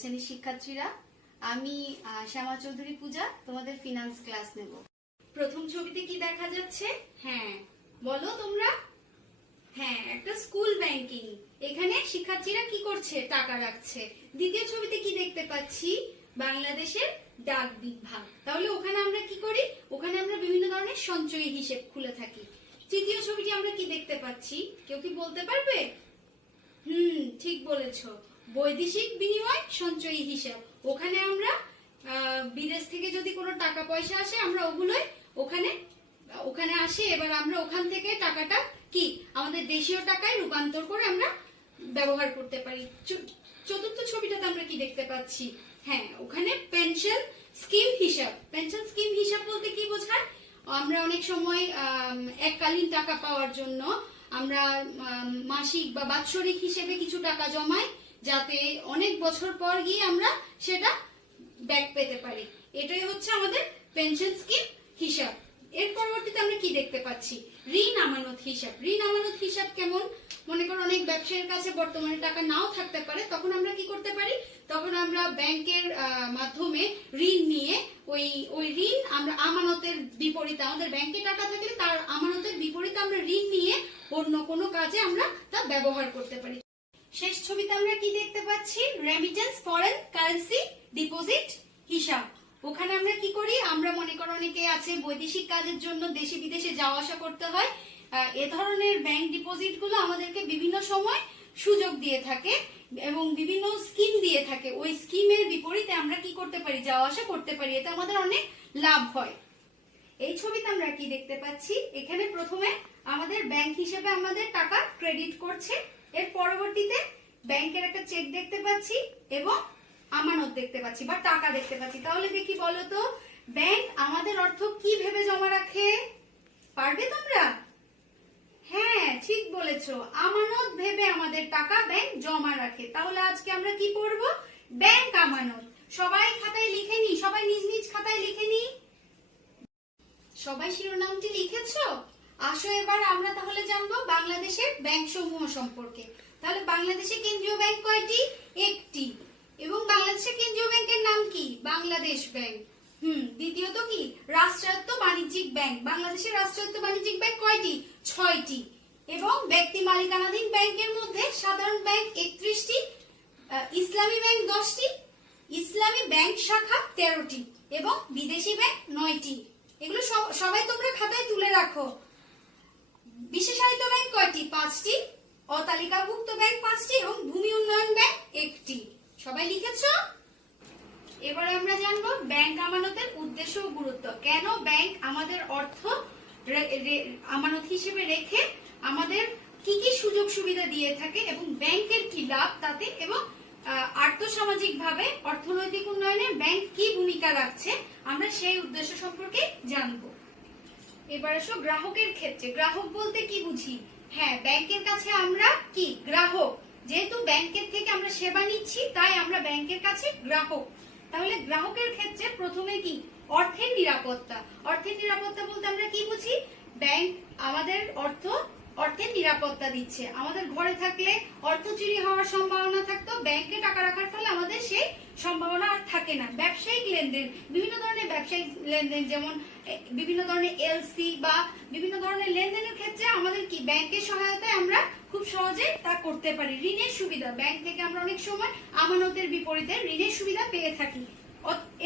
শ্রেণীর শিক্ষার্থীরা, আমি শ্যামা চৌধুরী পূজা তোমাদের ফিনান্স ক্লাস নেব। প্রথম ছবিতে কি দেখা যাচ্ছে? হ্যাঁ, বলো তোমরা। হ্যাঁ, একটা স্কুল ব্যাংকিং। এখানে শিক্ষার্থীরা কি করছে? টাকা রাখছে। দ্বিতীয় ছবিতে কি দেখতে পাচ্ছি? বাংলাদেশের ডাক বিভাগ। তাহলে ওখানে আমরা কি করি? ওখানে আমরা বিভিন্ন ধরনের সঞ্চয়ী হিসেব খুলে থাকি। তৃতীয় ছবিটি আমরা কি দেখতে পাচ্ছি? কেউ কি বলতে পারবে? ঠিক বলেছো, বৈদেশিক বিনিময় সঞ্চয়ী হিসাব। ওখানে আমরা বিদেশ থেকে যদি কোনো টাকা পয়সা আসে, আমরা ওগুলোই ওখানে আসে, এবার আমরা ওখান থেকে টাকাটা কি আমাদের দেশীয় টাকায় রূপান্তর করে আমরা ব্যবহার করতে পারি। চতুর্থ ছবিটাতে আমরা কি দেখতে পাচ্ছি? হ্যাঁ, ওখানে পেনশন স্কিম হিসাব। পেনশন স্কিম হিসাব বলতে কি বোঝায়? আমরা অনেক সময় এককালীন টাকা পাওয়ার জন্য আমরা মাসিক বা বাৎসরিক হিসেবে কিছু টাকা জমাই, যাতে অনেক বছর পর গিয়ে আমরা সেটা ব্যাক পেতে পারি। এটাই হচ্ছে আমাদের পেনশন স্কিম হিসাব। এর পরবর্তীতে আমরা কি দেখতে পাচ্ছি? ঋণ আমানত হিসাব। ঋণ আমানত হিসাব কেমন? মনে করো অনেক ব্যবসায়ীর কাছে বর্তমানে টাকা নাও থাকতে পারে, তখন আমরা কি করতে পারি? তখন আমরা ব্যাংকের মাধ্যমে ঋণ নিয়ে ওই ঋণ আমরা আমানতের বিপরীতে, আমাদের ব্যাংকে টাকা থাকলে তার আমানতের বিপরীতে আমরা ঋণ নিয়ে অন্য কোনো কাজে আমরা তা ব্যবহার করতে পারি। শেষ ছবিতে আমরা কি দেখতে পাচ্ছি? রেমিটেন্স ফরেন কারেন্সি ডিপোজিট হিসাব। ওখানে আমরা কি করি? আমরা মনে করো অনেকে আছে বৈদেশিক কাজের জন্য দেশে বিদেশে যাওয়া আসা করতে হয়। এ ধরনের ব্যাংক ডিপোজিট গুলো আমাদেরকে বিভিন্ন সময় সুযোগ দিয়ে থাকে এবং বিভিন্ন স্কিম দিয়ে থাকে। ওই স্কিমের বিপরীতে আমরা কি করতে পারি? যাওয়া আসা করতে পারি, এতে আমাদের অনেক লাভ হয়। এই ছবিতে আমরা কি দেখতে পাচ্ছি? এখানে প্রথমে আমাদের ব্যাংক হিসেবে আমাদের টাকা ক্রেডিট করছে, এর পরবর্তীতে ব্যাংকের একটা চেক দেখতে পাচ্ছি এবং আমানত দেখতে পাচ্ছি বা টাকা দেখতে পাচ্ছি। তাহলে দেখি বলো তো, ব্যাংক আমাদের অর্থ কি ভেবে জমা রাখে? পারবে তোমরা? হ্যাঁ, ঠিক বলেছো, আমানত ভেবে আমাদের টাকা ব্যাংক জমা রাখে। তাহলে আজকে আমরা কি পড়ব? ব্যাংক আমানত। সবাই খাতায় লিখে নি, সবাই নিজ নিজ খাতায় লিখে নি। সবাই শিরোনামটি লিখেছো? আসো এবার আমরা তাহলে জানবো বাংলাদেশের ব্যাংক সমূহ সম্পর্কে। তাহলে বাংলাদেশে কেন্দ্রীয় ব্যাংক কয়টি? একটি। এবং বাংলাদেশের কেন্দ্রীয় ব্যাংকের নাম কি? বাংলাদেশ ব্যাংক। দ্বিতীয়ত কি? রাষ্ট্রায়ত্ত বাণিজ্যিক ব্যাংক। বাংলাদেশের রাষ্ট্রায়ত্ত বাণিজ্যিক ব্যাংক কয়টি? 6টি। এবং ব্যক্তি মালিকানাধীন ব্যাংকের মধ্যে সাধারণ ব্যাংক 31টি, ইসলামী ব্যাংক 10টি, ইসলামী ব্যাংক শাখা 13টি এবং বিদেশি ব্যাংক 9টি। এগুলো সবাই তোমরা খাতায় তুলে রাখো। বিশেষায়িত ব্যাংক কয়টি? 5টি, অতালিকাভুক্ত ব্যাংক 5টি এবং ভূমি উন্নয়ন ব্যাংক 1টি। সবাই লিখেছো? এবারে আমরা জানবো ব্যাংক আমানতের উদ্দেশ্য ও গুরুত্ব। কেন ব্যাংক আমাদের অর্থ আমানত হিসেবে রেখে আমাদের কি কি সুযোগ সুবিধা দিয়ে থাকে এবং ব্যাংকের কি লাভ তাতে, এবং আর্থসামাজিক ভাবে অর্থনৈতিক উন্নয়নে ব্যাংক কি ভূমিকা রাখছে, আমরা সেই উদ্দেশ্য সম্পর্কে জানবো। এবার আসো গ্রাহকের ক্ষেত্রে। গ্রাহক বলতে কি বুঝি? হ্যাঁ, ব্যাংকের কাছে আমরা কি গ্রাহক। যেহেতু ব্যাংকের থেকে আমরা সেবা নিচ্ছি, তাই আমরা ব্যাংকের কাছে গ্রাহক। তাহলে গ্রাহকের ক্ষেত্রে প্রথমে কি? অর্থের নিরাপত্তা। অর্থের নিরাপত্তা বলতে আমরা কি বুঝি? ব্যাংক আমাদের অর্থের নিরাপত্তা দিচ্ছে। আমাদের ঘরে থাকলে অর্থ চুরি হওয়ার সম্ভাবনা থাকতো, ব্যাংকে টাকা রাখার ফলে আমাদের সেই সম্ভাবনা আর থাকে না। ব্যবসায়িক লেনদেন, বিভিন্ন ধরনের ব্যবসায়িক লেনদেন, যেমন বিভিন্ন ধরনের এলসি বা বিভিন্ন ধরনের লেনদেনের ক্ষেত্রে আমাদের কি ব্যাংকের সহায়তায় আমরা খুব সহজে তা করতে পারি। ঋণের সুবিধা, ব্যাংক থেকে আমরা অনেক সময় আমানতের বিপরীতে ঋণের সুবিধা পেয়ে থাকি।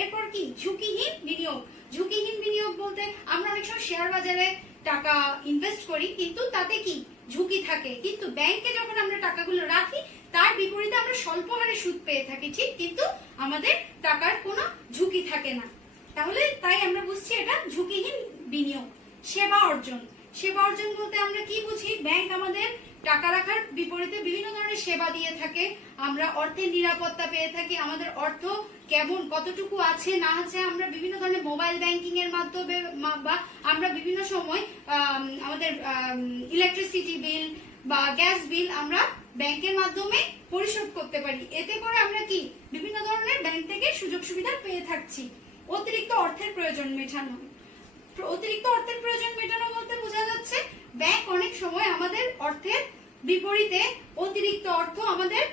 এরপর কি? ঝুঁকিহীন বিনিয়োগ। ঝুঁকিহীন বিনিয়োগ বলতে আমরা অনেক সময় শেয়ার বাজারে টাকা ইনভেস্ট করি, কিন্তু তাতে কি ঝুঁকি থাকে, কিন্তু ব্যাংকে যখন আমরা টাকাগুলো রাখি তার বিপরীতে আমরা স্বল্প হারে সুদ পেয়ে থাকি, ঠিক, কিন্তু আমাদের টাকার কোনো ঝুঁকি থাকে না। তাহলে তাই আমরা বুঝছি এটা ঝুঁকিহীন বিনিয়োগ। সেবা অর্জন। সেবা অর্জন বলতে আমরা কি বুঝি? ব্যাংক আমাদের টাকা রাখার বিপরীতে বিভিন্ন ধরনের সেবা দিয়ে থাকে। আমরা অর্থের নিরাপত্তা পেয়ে থাকি। আমাদের অর্থ কেমন কতটুকু আছে না আছে আমরা বিভিন্ন ধরনের মোবাইল ব্যাংকিং এর মাধ্যমে বা আমরা বিভিন্ন সময় আমাদের ইলেকট্রিসিটি বিল বা গ্যাস বিল আমরা ব্যাংকের মাধ্যমে পরিশোধ করতে পারি। এতে করে আমরা কি বিভিন্ন ধরনের ব্যাংক থেকে সুযোগ সুবিধা পেয়ে থাকছি। অতিরিক্ত অর্থের প্রয়োজন মেটানো। অতিরিক্ত অর্থের প্রয়োজন মেটানো বলতে বোঝা যাচ্ছে ব্যাংক অনেক সময় আমাদের অর্থের বিপরীতে অতিরিক্ত অর্থ আমাদের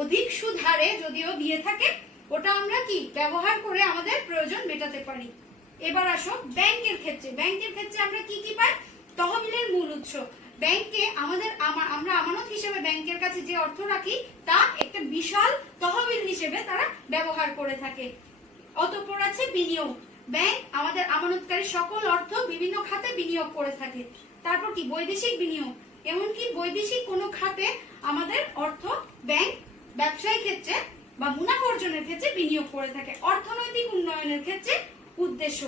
অধিক সুদ হারে যদিও দিয়ে থাকে, ওটা আমরা কি ব্যবহার করে আমাদের প্রয়োজন মেটাতে পারি। এবার আসো ব্যাংকের ক্ষেত্রে। ব্যাংকের ক্ষেত্রে আমরা কি কি পাই? তহবিলের মূল উৎস। ব্যাংকে আমরা আমানত হিসেবে ব্যাংকের কাছে যে অর্থ রাখি তা একটা বিশাল তহবিল হিসেবে তারা ব্যবহার করে থাকে। অতঃপর আছে বিনিয়োগ। ব্যাংক আমাদের আমানতকারী সকল অর্থ বিভিন্ন খাতে বিনিয়োগ করে থাকে। তারপর কি বৈদেশিক বিনিয়োগ, এমনকি বৈদেশিক কোনো খাতে আমাদের অর্থ ব্যাংক ব্যবসায়ী ক্ষেত্রে বা মুনাফা অর্জনের ক্ষেত্রে বিনিয়োগ করে থাকে। অর্থনৈতিক উন্নয়নের ক্ষেত্রে উদ্দেশ্য,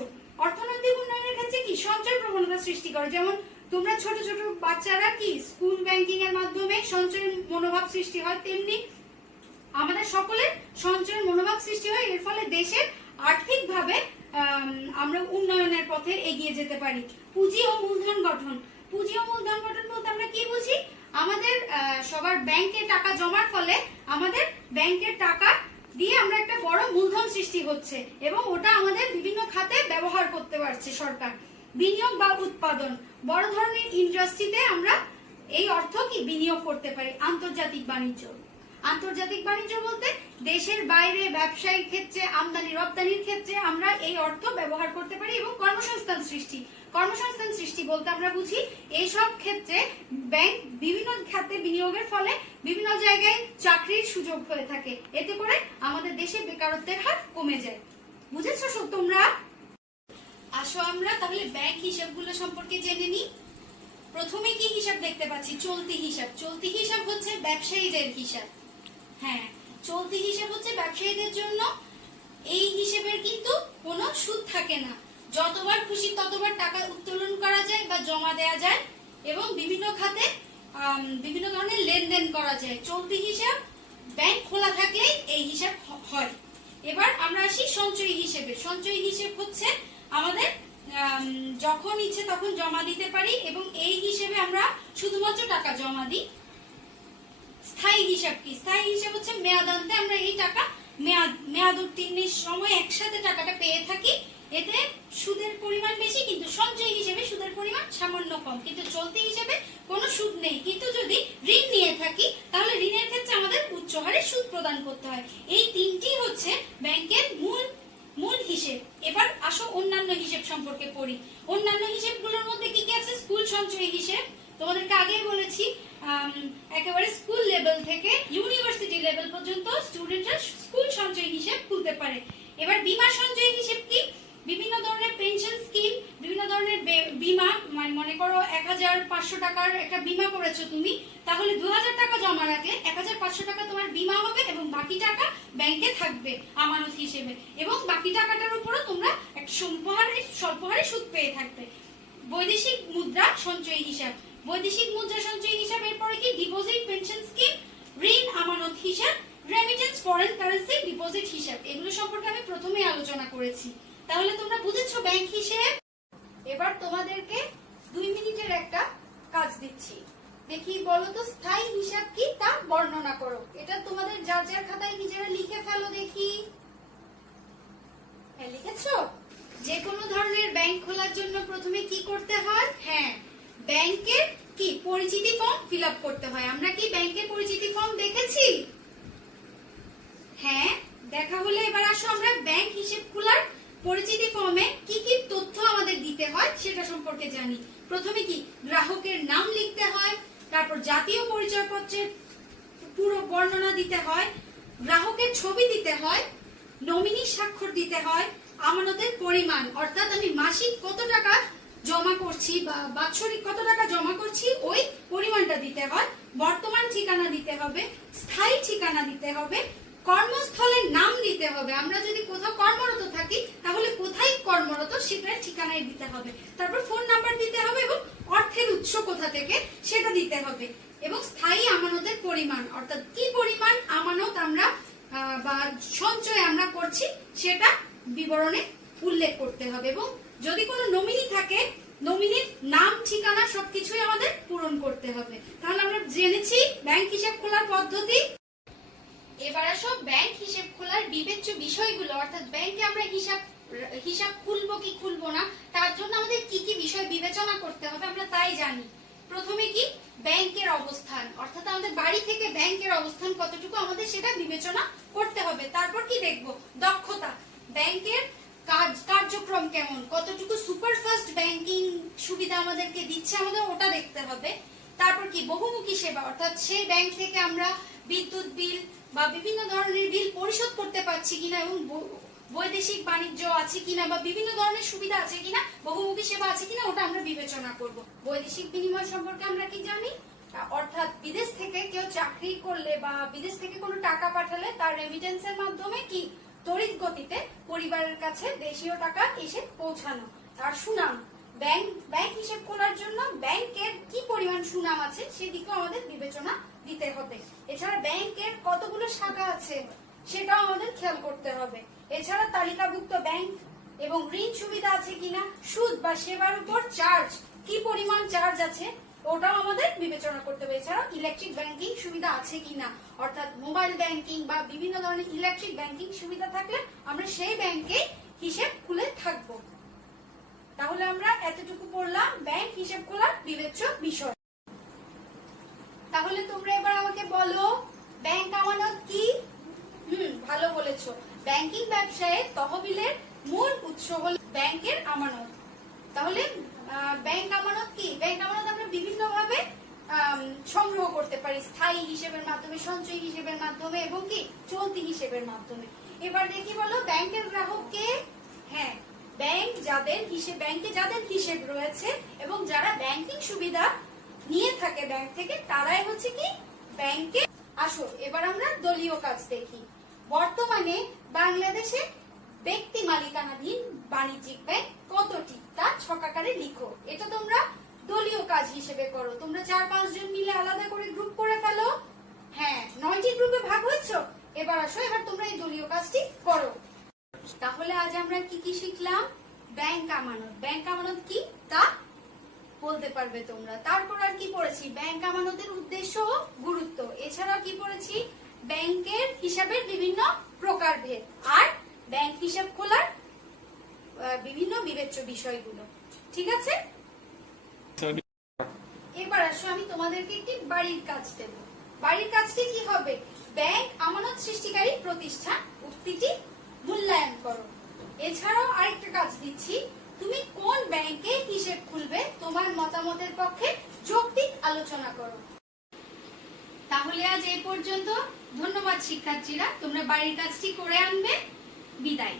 অর্থনৈতিক উন্নয়নের ক্ষেত্রে কি সঞ্চয় প্রবণতা সৃষ্টি করে। যেমন তোমরা ছোট ছোট বাচ্চারা কি স্কুল ব্যাংকিং এর মাধ্যমে সঞ্চয়ের মনোভাব সৃষ্টি হয়, তেমনি আমাদের সকলের সঞ্চয়ের মনোভাব সৃষ্টি হয়। এর ফলে দেশের আর্থিকভাবে আমরা উন্নয়নের পথে এগিয়ে যেতে পারি। পুঁজি ও মূলধন গঠন। পুঁজি ও মূলধন গঠন বলতে আমরা কি বুঝি? আমাদের সবার ব্যাংকে টাকা জমার ফলে আমাদের ব্যাংকের টাকা দিয়ে আমরা একটা বড় মূলধন সৃষ্টি হচ্ছে এবং ওটা আমাদের বিভিন্ন খাতে ব্যবহার করতে পারছে সরকার। বিনিয়োগ বা উৎপাদন, বড় ধরনের ইন্ডাস্ট্রিতে আমরা এই অর্থ কি বিনিয়োগ করতে পারি। আন্তর্জাতিক বাণিজ্য। আন্তর্জাতিক বাণিজ্য বলতে দেশের বাইরে ব্যবসায়িক ক্ষেত্রে, আমদানি রপ্তানির ক্ষেত্রে আমরা এই অর্থ ব্যবহার করতে পারি। এবং কর্মসংস্থান সৃষ্টি। কর্মসংস্থান সৃষ্টি বলতে আমরা বুঝি এইসব ক্ষেত্রে ব্যাংক বিভিন্ন খাতে বিনিয়োগের ফলে বিভিন্ন জায়গায় চাকরির সুযোগ হয়ে থাকে, এতে করে আমাদের দেশে বেকারত্বের হার কমে যায়। বুঝেছো সব তোমরা? আসো আমরা তাহলে ব্যাংক হিসাবগুলো সম্পর্কে জেনে নিই। প্রথমে কি হিসাব দেখতে পাচ্ছি? চলতি হিসাব। চলতি হিসাব হচ্ছে ব্যবসায়ীদের হিসাব। হ্যাঁ, চলতি হিসাব হচ্ছে ব্যবসায়ীদের জন্য। এই হিসেবের কিন্তু কোনো সুদ থাকে না, যতবার খুশি ততবার টাকা উত্তোলন করা যায় বা জমা দেওয়া যায় এবং বিভিন্ন খাতে বিভিন্ন ধরনের লেনদেন করা যায়। চলতি হিসাব ব্যাংক খোলা থাকলেই এই হিসাব হয়। এবার আমরা আসি সঞ্চয়ী হিসেবে। সঞ্চয়ী হিসেব হচ্ছে আমাদের যখন ইচ্ছে তখন জমা দিতে পারি এবং এই হিসেবে আমরা শুধুমাত্র টাকা জমা দিই। স্থায়ী হিসাব কি? স্থায়ী হিসাব হচ্ছে মেয়াদান্তে আমরা এই টাকা মেয়াদ উত্তীর্ণের সময় একসাথে টাকাটা পেয়ে থাকি। এতে সুদের পরিমাণ বেশি, কিন্তু সঞ্চয় হিসেবে সুদের পরিমাণ সামান্য কম। কিন্তু চলতি হিসেবে কোনো সুদ নেই, কিন্তু যদি ঋণ নিয়ে থাকি তাহলে ঋণের ক্ষেত্রে আমাদের উচ্চ হারে সুদ প্রদান করতে হয়। এই তিনটি হচ্ছে ব্যাংকের মূল হিসেব। এবার আসো অন্যান্য হিসেব সম্পর্কে পড়ি। অন্যান্য হিসেবগুলোর মধ্যে কি কি আছে? স্কুল সঞ্চয় হিসেব, তোমাদেরকে আগেই বলেছি একেবারে স্কুল লেভেল থেকে ইউনিভার্সিটি লেভেল পর্যন্ত স্টুডেন্টরা স্কুল সঞ্চয় হিসেব খুলতে পারে। এবার বীমা সঞ্চয় হিসেব কি? বিভিন্ন ধরনের পেনশন স্কিম, বিভিন্ন ধরনের বীমা, মনে করো 1500 টাকার একটা বীমা করেছো তুমি, তাহলে 2000 টাকা জমা রাখলে 1500 টাকা তোমার বীমা হবে এবং বাকি টাকা ব্যাংকে থাকবে আমানত হিসেবে, এবং বাকি টাকাটার উপরও তোমরা একটা স্বল্প হারে সুদ পেয়ে থাকবে। বৈদেশিক মুদ্রা সঞ্চয় হিসাব। বৈদেশিক মুদ্রা সঞ্চয় হিসাবের পরে কি? ডিপোজিট পেনশন স্কিম, ঋণ আমানত হিসাব, রেমিটেন্স ফরেন কারেন্সি ডিপোজিট হিসাব। এগুলো সম্পর্কে আমি প্রথমেই আলোচনা করেছি। তাহলে তোমরা বুঝেছো ব্যাংক হিসেব। এবার তোমাদেরকে 2 মিনিটের একটা কাজ দিচ্ছি, দেখি বলো তো স্থায়ী হিসাব কি তা বর্ণনা করো। এটা তোমাদের যার যার খাতায় নিজেরা লিখে ফেলো দেখি। হ্যাঁ, লিখেছো? যে কোনো ধরনের ব্যাংক খোলার জন্য প্রথমে কি করতে হয়? হ্যাঁ, ব্যাংকের কি পরিচিতি ফর্ম ফিল আপ করতে হয়। আমরা কি ব্যাংকের পরিচিতি ফর্ম দেখেছি? হ্যাঁ, দেখা হলে এবার আসো আমরা ব্যাংক হিসেব খোলার পরিচিতি ফর্মে কি কি তথ্য আমাদের দিতে হয় সেটা সম্পর্কে জানি। প্রথমে কি গ্রাহকের নাম লিখতে হয়, তারপর জাতীয় পরিচয়পত্রের পুরো বর্ণনা দিতে হয়, গ্রাহকের ছবি দিতে হয়, নমিনি স্বাক্ষর দিতে হয়, আমানতের পরিমাণ অর্থাৎ আমি মাসিক কত টাকা জমা করছি বা বাৎসরিক কত টাকা জমা করছি ওই পরিমাণটা দিতে হয়, বর্তমান ঠিকানা দিতে হবে, স্থায়ী ঠিকানা দিতে হবে, কর্মস্থলের নাম দিতে হবে। আমরা যদি কোথাও কর্মরত থাকি তাহলে কোথায় কর্মরত সেটার ঠিকানায় দিতে হবে, তারপর ফোন নাম্বার দিতে হবে এবং অর্থের উৎস কোথা থেকে সেটা দিতে হবে, এবং স্থায়ী আমানতের পরিমাণ অর্থাৎ কি পরিমাণ আমানত আমরা বা সঞ্চয় আমরা করছি সেটা বিবরণে উল্লেখ করতে হবে, এবং যদি কোনো নমিনি থাকে নমিনির নাম ঠিকানা সবকিছুই আমাদের পূরণ করতে হবে। তাহলে আমরা জেনেছি ব্যাংক হিসাব খোলার পদ্ধতি। এবার আসো ব্যাংক হিসাব খোলার বিবেচ্য বিষয়গুলো, অর্থাৎ ব্যাংকে আমরা হিসাব খুলবো কি খুলবো না তার জন্য আমাদের কি কি বিষয় বিবেচনা করতে হবে আমরা তাই জানি। প্রথমে কি ব্যাংকের অবস্থান, অর্থাৎ আমাদের বাড়ি থেকে ব্যাংকের অবস্থান কতটুকু আমাদের সেটা বিবেচনা করতে হবে। তারপর কি দেখব, দক্ষতা, ব্যাংকের কার্যক্রম কেমন, কতটুকু সুপারফাস্ট ব্যাংকিং সুবিধা আমাদেরকে দিচ্ছে আমাদের ওটা দেখতে হবে। তারপর কি বহুমুখী সেবা, অর্থাৎ সেই ব্যাংক থেকে আমরা বিদ্যুৎ বিল বা বিভিন্ন ধরনের বিল পরিশোধ করতে পারছি কিনা, এবং বৈদেশিক বাণিজ্য আছে কিনা বা বিভিন্ন ধরনের সুবিধা আছে কিনা, বহুমুখী সেবা আছে কিনা, ওটা আমরা বিবেচনা করব। বৈদেশিক বিনিময় সম্পর্কে আমরা কি জানি, অর্থাৎ বিদেশ থেকে কেউ চাকরি করলে বা বিদেশ থেকে কোনো টাকা পাঠালে তার রেমিটেন্সের মাধ্যমে কি তড়িৎ গতিতে পরিবারের কাছে দেশীয় টাকা এসে পৌঁছানো। আর সুনাম, ব্যাংক হিসেব খোলার জন্য ব্যাংকের কি পরিমাণ সুনাম আছে সেদিকেও আমাদের বিবেচনা দিতে হবে। এছাড়া ব্যাংকের কতগুলো শাখা আছে সেটাও আমাদের খেয়াল করতে হবে। এছাড়া তালিকাভুক্ত ব্যাংক এবং ঋণ সুবিধা আছে কিনা, সুদ বা সেবার উপর চার্জ, কি পরিমাণ চার্জ আছে ওটাও আমাদের বিবেচনা করতে হবে। এছাড়া ইলেকট্রিক ব্যাংকিং সুবিধা আছে কিনা, অর্থাৎ মোবাইল ব্যাংকিং বা বিভিন্ন ধরনের ইলেকট্রিক ব্যাংকিং সুবিধা থাকলে আমরা সেই ব্যাংকে হিসেব খুলে থাকবো। তাহলে আমরা এতটুকু পড়লাম ব্যাংক হিসেব খোলার বিবেচ্য বিষয়। তাহলে তোমরা এবার আমাকে বলো ব্যাংক আমানত কি? ভালো বলেছো। ব্যাংকিং ব্যবসায়ে তহবিলের মূল উৎস হল ব্যাংকের আমানত। তাহলে ব্যাংক আমানত কি? ব্যাংক আমানত আমরা বিভিন্ন ভাবে সংগ্রহ করতে পারি, স্থায়ী হিসেবের মাধ্যমে, সঞ্চয় হিসেবের মাধ্যমে এবং কি চলতি হিসেবের মাধ্যমে। এবার দেখি বলো ব্যাংকের গ্রাহককে। হ্যাঁ, ব্যাংকে যাদের হিসেব রয়েছে এবং যারা ব্যাংকিং সুবিধা নিয়ে থাকে ব্যাংক থেকে, তারাই হচ্ছে কি ব্যাংকে আসল। এবার আমরা দলীয় কাজ দেখি। বর্তমানে বাংলাদেশে ব্যক্তি মালিকানাধীন বাণিজ্যিক ব্যাংক কতটি তা ছকাকারে লিখো। এটা তোমরা দলীয় কাজ হিসেবে করো। তোমরা 4-5 জন মিলে আলাদা করে গ্রুপ করে ফেলো। হ্যাঁ, 9টি গ্রুপে ভাগ হয়েছো। এবার আসো, এবার তোমরা এই দলীয় কাজটি করো। তাহলে আজ আমরা কি কি শিখলাম? ব্যাংক আমানত। ব্যাংক আমানত কি তা বলতে পারবে তোমরা। তারপর আর কি পড়েছি? ব্যাংক আমানতের উদ্দেশ্য ও গুরুত্ব। এছাড়া কি পড়েছি? ব্যাংকের হিসাবের বিভিন্ন প্রকারভেদ আর ব্যাংক হিসাব খোলার বিভিন্ন বিবেচ্য বিষয়গুলো। ঠিক আছে, এবার আসো আমি তোমাদেরকে একটি বাড়ির কাজ দেব। বাড়ির কাজটি কি হবে? ব্যাংক আমানত সৃষ্টিকারী প্রতিষ্ঠান উক্তিটি মূল্যায়ন করো। এছাড়াও আরেকটা কাজ দিচ্ছি, তুমি কোন ব্যাংকে হিসেব খুলবে তোমার মতামতের পক্ষে যৌক্তিক আলোচনা করো। তাহলে আজ এই পর্যন্ত। ধন্যবাদ শিক্ষার্থীরা, তোমরা বাড়ির কাজটি করে আনবে। বিদায়।